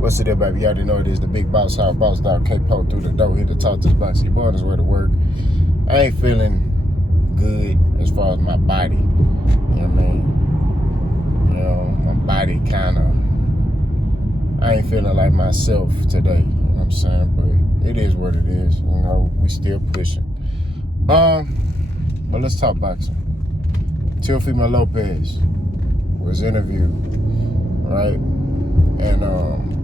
What's it up, baby? You already know it is the big boss. How boss dog K-Po through the door. Here to talk to the boss. Your boy on his way to work. I ain't feeling good as far as my body. You know what I mean? You know, my body kind of, I ain't feeling like myself today. You know what I'm saying? But it is what it is. You know, we still pushing. But let's talk boxing. Teofimo López was interviewed, right? And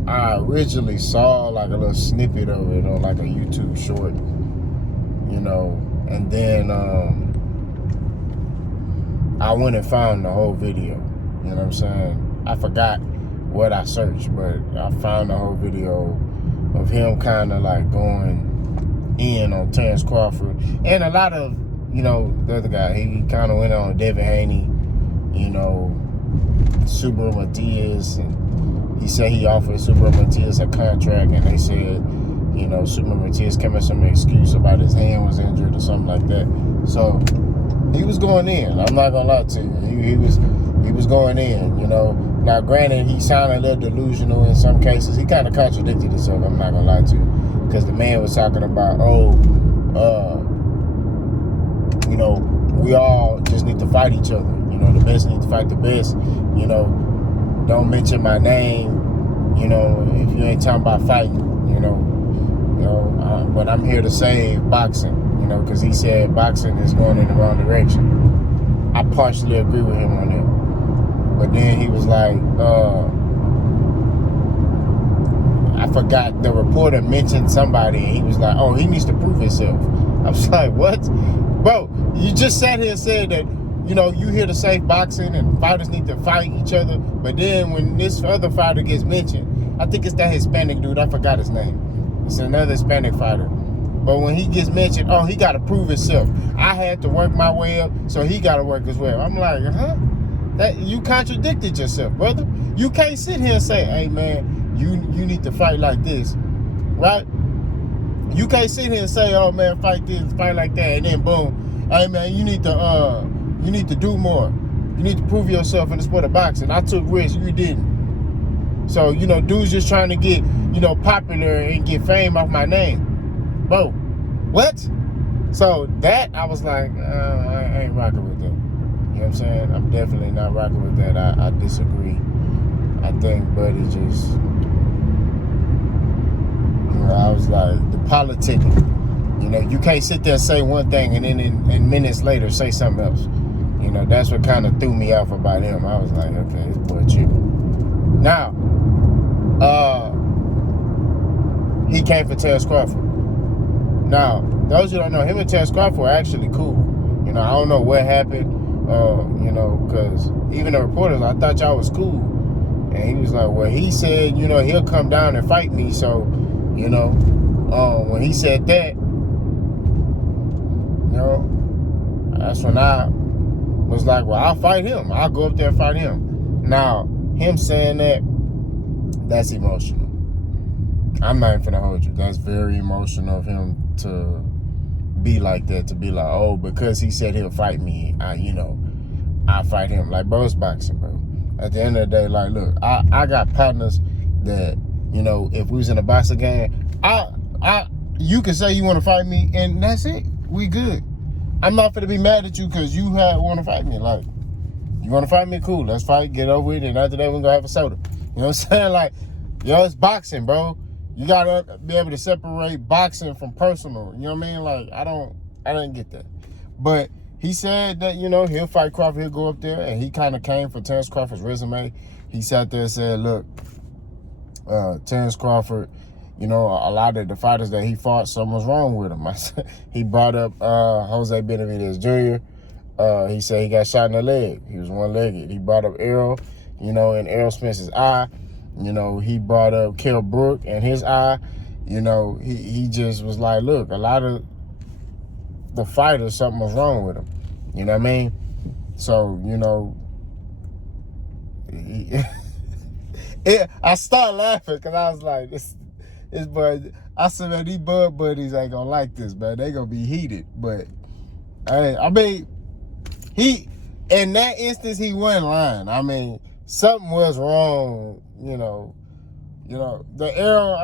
I originally saw like a little snippet of it on like a YouTube short, you know, and then I went and found the whole video. You know what I'm saying? I forgot what I searched, but I found the whole video of him kind of like going in on Terence Crawford and a lot of, you know, the other guy. He kind of went on Devin Haney, you know, Subaru Matias, and he said he offered Subaru Matias a contract, and they said, you know, Subaru Matias came with some excuse about his hand was injured or something like that. So he was going in. I'm not gonna lie to you. He was going in. You know. Now, granted, he sounded a little delusional in some cases. He kind of contradicted himself. I'm not gonna lie to you, because the man was talking about, you know, we all just need to fight each other. You know, the best need to fight the best. You know, don't mention my name. You know, if you ain't talking about fighting. But I'm here to save boxing. You know, because he said boxing is going in the wrong direction. I partially agree with him on that. But then he was like, I forgot, the reporter mentioned somebody, and he was like, oh, he needs to prove himself. I was like, what? Bro, you just sat here and said that, you know, you here to save boxing and fighters need to fight each other. But then when this other fighter gets mentioned, I think it's that Hispanic dude, I forgot his name. It's another Hispanic fighter. But when he gets mentioned, oh, he got to prove himself. I had to work my way up, so he got to work as well. I'm like, huh? That you contradicted yourself, brother. You can't sit here and say, hey, man, you need to fight like this, right? You can't sit here and say, oh, man, fight this, fight like that, and then boom, hey, man, you need to do more. You need to prove yourself in the sport of boxing. I took risks, you didn't. So, you know, dudes just trying to get, you know, popular and get fame off my name. Bro, what? So that, I was like, I ain't rocking with that. You know what I'm saying? I'm definitely not rocking with that. I disagree. I think Buddy just, you know, I was like, the politicking. You know, you can't sit there and say one thing and then in minutes later say something else. You know, that's what kind of threw me off about him. I was like, okay, this boy tripping. Now, he came for Terence Crawford. Now, those who don't know, him and Terence Crawford are actually cool. You know, I don't know what happened. You know, because even the reporters, I thought y'all was cool. And he was like, well, he said, you know, he'll come down and fight me. So, you know, when he said that, you know, that's when I was like, well, I'll fight him. I'll go up there and fight him. Now, him saying that, that's emotional. I'm not even finna hold you. That's very emotional of him to be like that, to be like, oh, because he said he'll fight me, I'll fight him. Like, bro, it's boxing, bro. At the end of the day, like, look, I got partners that, you know, if we was in a boxing game, you can say you want to fight me, and that's it. We good. I'm not gonna be mad at you because you want to fight me. Like, you want to fight me? Cool. Let's fight, get over it, and after that, we're gonna have a soda. You know what I'm saying? Like, yo, it's boxing, bro. You gotta be able to separate boxing from personal. You know what I mean? Like, I didn't get that. But he said that, you know, he'll fight Crawford, he'll go up there, and he kind of came for Terence Crawford's resume. He sat there and said, look, Terence Crawford, you know, a lot of the fighters that he fought, something was wrong with him. He brought up Jose Benavidez Jr. He said he got shot in the leg. He was one-legged. He brought up Errol, you know, in Errol Spence's eye. You know, he brought up Kell Brook and his eye. You know, he just was like, look, a lot of the fighters, something was wrong with them. You know what I mean? So, you know, I started laughing because I was like, this boy, I said, man, these bud buddies ain't gonna like this, man. They gonna be heated. But, I mean, in that instance, he wasn't lying. I mean, something was wrong, you know, You know, the Errol,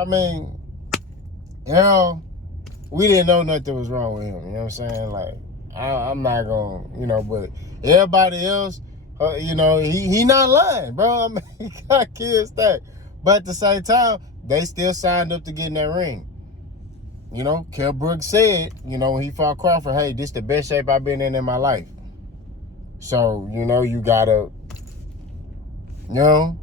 we didn't know nothing was wrong with him. You know what I'm saying? Like, I'm not going to, you know, but everybody else, you know, he not lying, bro. I mean, he got kids that. But at the same time, they still signed up to get in that ring. You know, Kell Brooks said, you know, when he fought Crawford, hey, this the best shape I've been in my life. So, you know, you got to, you know,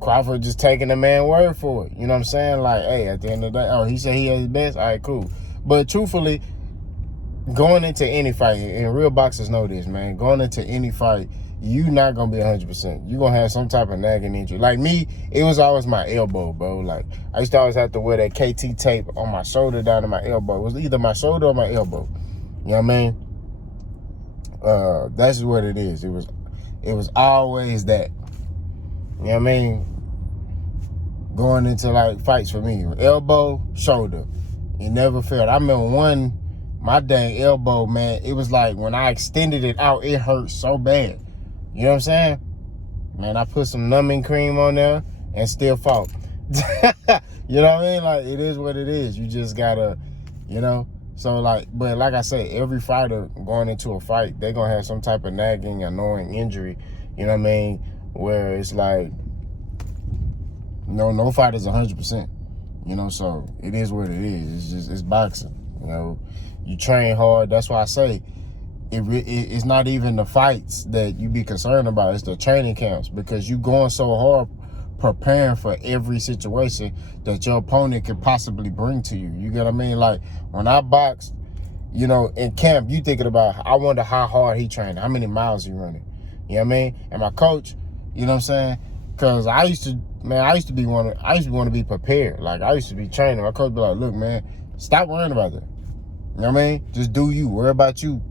Crawford just taking the man's word for it. You know what I'm saying? Like, hey, at the end of the day, oh, he said he had his best? All right, cool. But truthfully, going into any fight, and real boxers know this, man, going into any fight, you not going to be 100%. You're going to have some type of nagging injury. Like me, it was always my elbow, bro. Like, I used to always have to wear that KT tape on my shoulder down to my elbow. It was either my shoulder or my elbow. You know what I mean? That's what it is. It was always that. You know what I mean? Going into like fights for me, elbow, shoulder, it never failed. I remember my dang elbow, man, it was like when I extended it out, it hurt so bad. You know what I'm saying? Man, I put some numbing cream on there and still fought. You know what I mean? Like, it is what it is. You just gotta, you know. So like, but like I say, every fighter going into a fight, they're gonna have some type of nagging, annoying injury. You know what I mean? Where it's like, no fighter's 100%, you know, so it is what it is. It's boxing, you know. You train hard. That's why I say it's not even the fights that you be concerned about. It's the training camps, because you going so hard preparing for every situation that your opponent could possibly bring to you. You get what I mean? Like, when I boxed, you know, in camp, you thinking about, I wonder how hard he trained, how many miles he running. You know what I mean? And my coach, you know what I'm saying? Because I used to want to be prepared. Like, I used to be training. My coach be like, look, man, stop worrying about that. You know what I mean? Just do you. Worry about you.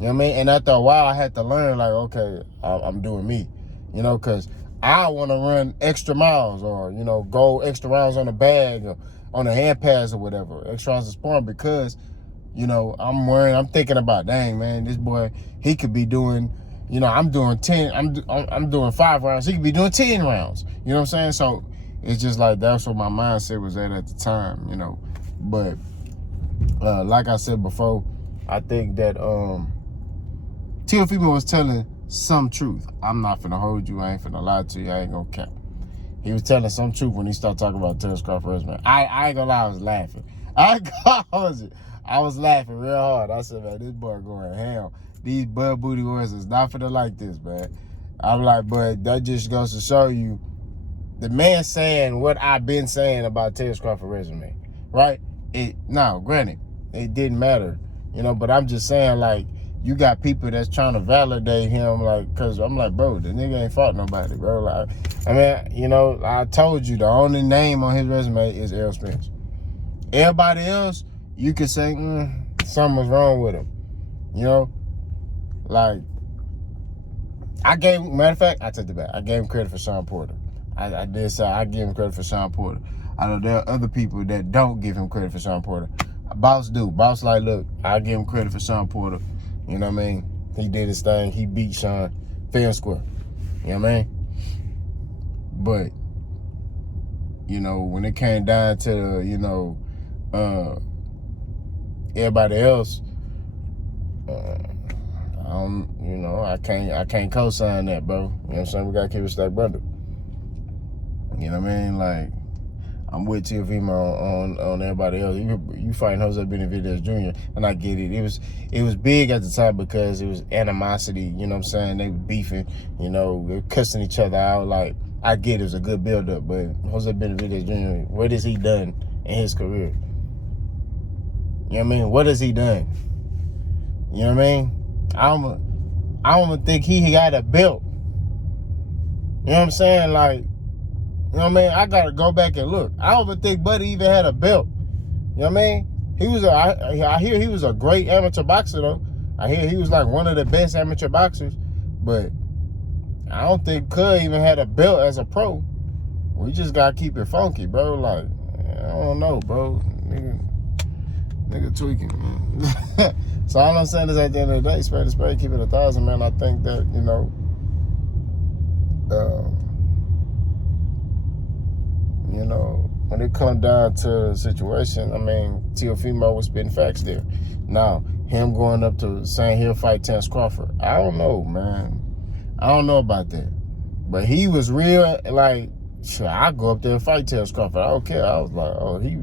You know what I mean? And after a while, I had to learn, like, okay, I'm doing me. You know, because I want to run extra miles, or, you know, go extra rounds on the bag or on the hand pass or whatever. Extra rounds of sparring, because, you know, I'm thinking about, dang, man, this boy, he could be doing, you know, I'm doing 5 rounds. He could be doing 10 rounds. You know what I'm saying? So it's just like, that's what my mindset was at the time, you know. But like I said before, I think that Teofimo was telling some truth. I'm not finna hold you. I ain't finna lie to you. I ain't gonna cap. He was telling some truth when he started talking about Terence Crawford, man. I ain't gonna lie, I was laughing. I was laughing real hard. I said, man, this boy going ham. These Bud Booty Warriors is not finna like this, man. I'm like, but that just goes to show you the man saying what I've been saying about Terence Crawford resume, right? Granted, it didn't matter, you know, but I'm just saying, like, you got people that's trying to validate him, like, because I'm like, bro, the nigga ain't fought nobody, bro. Like, I mean, you know, I told you the only name on his resume is Errol Spence. Everybody else, you could say, something was wrong with him, you know? Like, matter of fact, I took it back. I gave him credit for Sean Porter. I did say I give him credit for Sean Porter. I know there are other people that don't give him credit for Sean Porter. Boss do. Boss like, look, I give him credit for Sean Porter. You know what I mean? He did his thing. He beat Sean fair and square. You know what I mean? But, you know, when it came down to, you know, everybody else, I can't co-sign that, bro. You know what I'm saying? We gotta keep it stacked, brother. You know what I mean? Like, I'm with Teofimo on everybody else. You fighting Jose Benavidez Jr., and I get it. It was big at the time because it was animosity. You know what I'm saying? They were beefing. You know, they were cussing each other out. Like, I get it was a good build-up, but Jose Benavidez Jr., what has he done in his career? You know what I mean? What has he done? You know what I mean? I don't even think he got a belt. You know what I'm saying? Like, you know what I mean? I gotta go back and look. I don't even think Buddy even had a belt. You know what I mean? I hear he was a great amateur boxer, though. I hear he was like one of the best amateur boxers, but I don't think Cud even had a belt as a pro. We just gotta keep it funky, bro. Like, I don't know, bro. Nigga tweaking, man. So all I'm saying is, at the end of the day, spade to spade, keep it 1,000, man. I think that, you know, you know, when it come down to the situation, I mean, Teofimo was spitting facts there. Now, him going up to saying he'll fight Terence Crawford, I don't know, man. I don't know about that. But he was real, like, sure, I'll go up there and fight Terence Crawford. I don't care. I was like, oh, he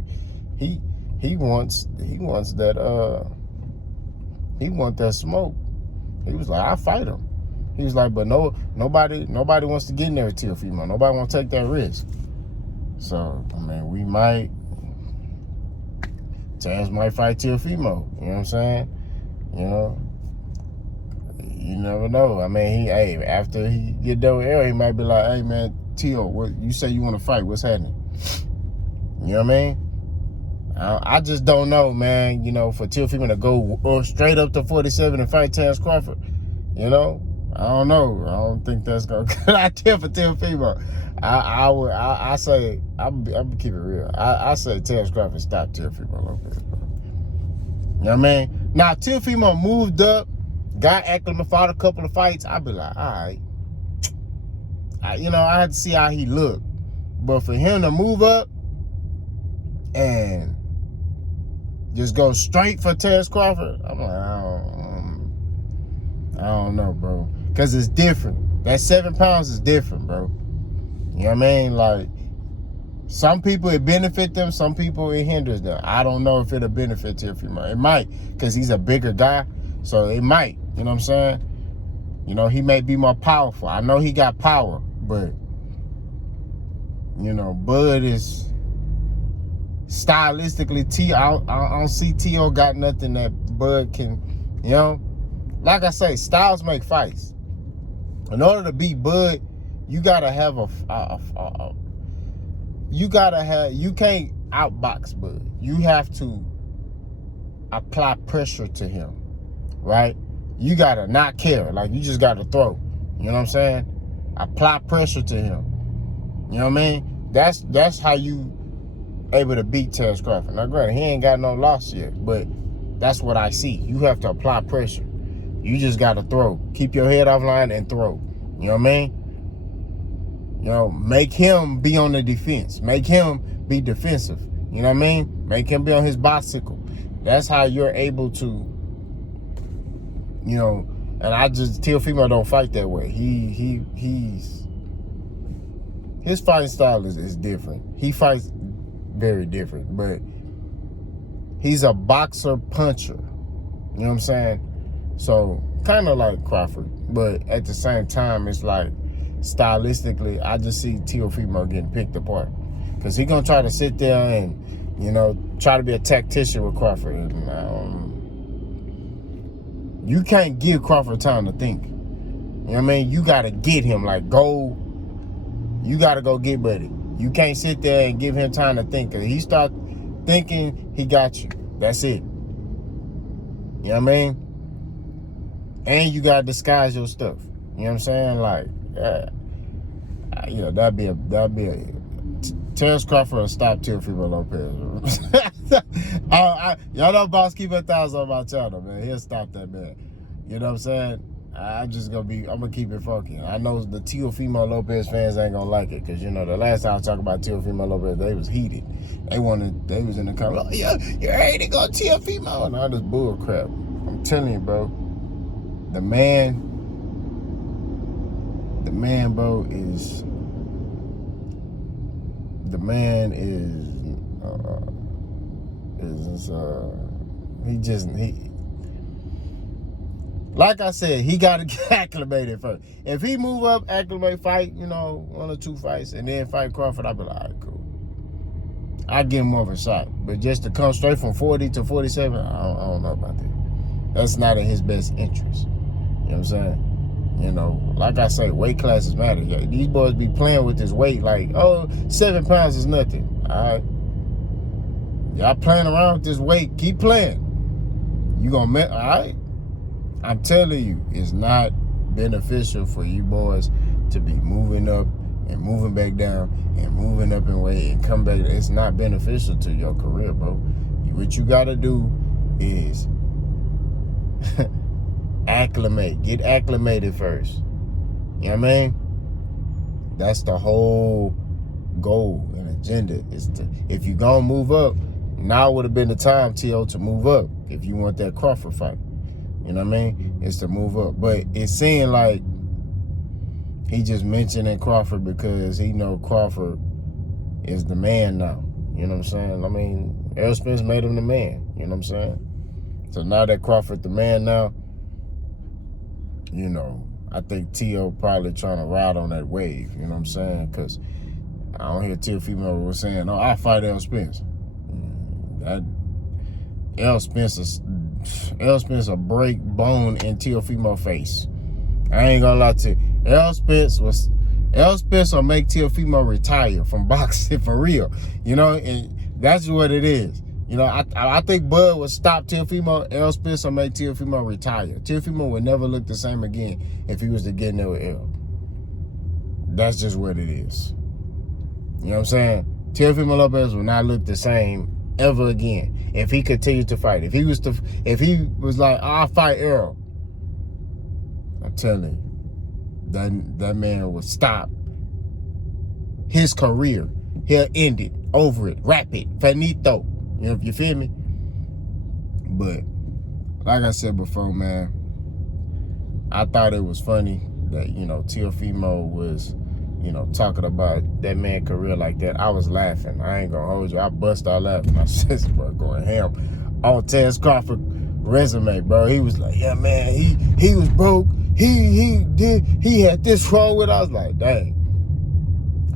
wants that, he wants that smoke. He was like, I'll fight him. He was like, but nobody wants to get in there with Teofimo. Nobody want to take that risk. So, I mean, Terence might fight Teofimo. You know what I'm saying? You know, you never know. I mean, after he get done with Errol, he might be like, hey, man, Teo, what you say you want to fight? What's happening? You know what I mean? I just don't know, man, you know, for Teofimo to go straight up to 47 and fight Terence Crawford, you know? I don't know. I don't think that's going to good idea for Teofimo. I say, I'm keep it real. I say Terence Crawford stop Teofimo López. You know what I mean? Now, Teofimo moved up, got acclimated, fought a couple of fights. I'd be like, all right. You know, I had to see how he looked. But for him to move up and just go straight for Terence Crawford, I'm like, I don't know, bro. Because it's different. That 7 pounds is different, bro. You know what I mean? Like, some people it benefit them, some people it hinders them. I don't know if it'll benefit Teofimo. It might, because he's a bigger guy. So it might, you know what I'm saying? You know, he may be more powerful. I know he got power, but, you know, Bud is stylistically, I don't see Teo got nothing that Bud can, you know? Like I say, styles make fights. In order to beat Bud, you gotta have you can't outbox Bud. You have to apply pressure to him, right? You gotta not care. Like, you just gotta throw. You know what I'm saying? Apply pressure to him. You know what I mean? That's how you able to beat Terence Crawford. Now, granted, he ain't got no loss yet, but that's what I see. You have to apply pressure. You just got to throw. Keep your head offline and throw. You know what I mean? You know, make him be on the defense. Make him be defensive. You know what I mean? Make him be on his bicycle. That's how you're able to, you know, and Teofimo don't fight that way. His fighting style is different. He fights very different, but he's a boxer puncher. You know what I'm saying? So, kind of like Crawford, but at the same time, it's like, stylistically, I just see Teofimo getting picked apart. Because he's going to try to sit there and, you know, try to be a tactician with Crawford. And, you can't give Crawford time to think. You know what I mean? You got to get him, like, you got to go get buddy. You can't sit there and give him time to think. Because he start thinking, he got you. That's it. You know what I mean? And you gotta disguise your stuff. You know what I'm saying? Like, you know, that'd be a Terence Crawford will stop Teofimo López. Y'all know Boss keep 1,000 on my channel, man. He'll stop that man. You know what I'm saying? I'm gonna keep it funky. I know the Teofimo López fans ain't gonna like it, because, you know, the last time I talked about Teofimo López, they was heated. They was in the comments, oh, yeah, you're ready to go Teofimo, and all this bull crap. I'm telling you, bro. The man, bro, is like I said, he got to get acclimated first. If he move up, acclimate, fight, you know, 1 or 2 fights, and then fight Crawford, I'd be like, all right, cool. I give him more of a shot. But just to come straight from 40 to 47, I don't know about that. That's not in his best interest. You know what I'm saying? You know, like I say, weight classes matter. Yeah, these boys be playing with this weight like, oh, 7 pounds is nothing. All right. Y'all playing around with this weight. Keep playing. You gonna, all right? I'm telling you, it's not beneficial for you boys to be moving up and moving back down and moving up in weight and come back. It's not beneficial to your career, bro. What you gotta do is acclimate. Get acclimated first. You know what I mean? That's the whole goal and agenda. If you gonna move up, now would have been the time, T.O., to move up. If you want that Crawford fight, you know what I mean? It's to move up. But it seemed like he just mentioning Crawford because he know Crawford is the man now. You know what I'm saying? I mean, Errol Spence made him the man. You know what I'm saying? So now that Crawford the man now, you know, I think T.O. probably trying to ride on that wave. You know what I'm saying? Because I don't hear Teofimo was saying, "Oh, I'll fight Errol Spence." That Errol Spence will break bone in Teofimo face. I ain't gonna lie to you. Errol Spence will make Teofimo retire from boxing for real. You know, and that's what it is. You know, I think Bud would stop Teofimo. Errol Spence will make Teofimo retire. Teofimo would never look the same again if he was to get in there with Errol. That's just what it is. You know what I'm saying? Teofimo López will not look the same ever again if he continued to fight. If he was like, I'll fight Errol, I'm telling you, that man would stop his career. He'll end it, over it, rapid, finito. You know, if you feel me? But like I said before, man, I thought it was funny that, you know, Teofimo was, you know, talking about that man's career like that. I was laughing. I ain't gonna hold you. I bust out laughing. My sister, bro, going ham on Terence Crawford resume, bro. He was like, yeah, man, he was broke. He had this wrong with. I was like, dang.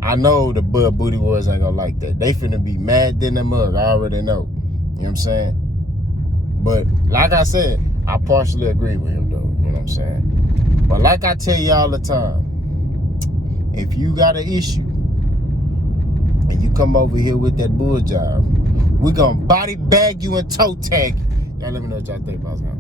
I know the Bud Booty Wars ain't gonna like that. They finna be mad than the mug. I already know. You know what I'm saying? But like I said, I partially agree with him, though. You know what I'm saying? But like I tell you all the time, if you got an issue and you come over here with that bull job, we gonna body bag you and toe tag you. Y'all let me know what y'all think about that.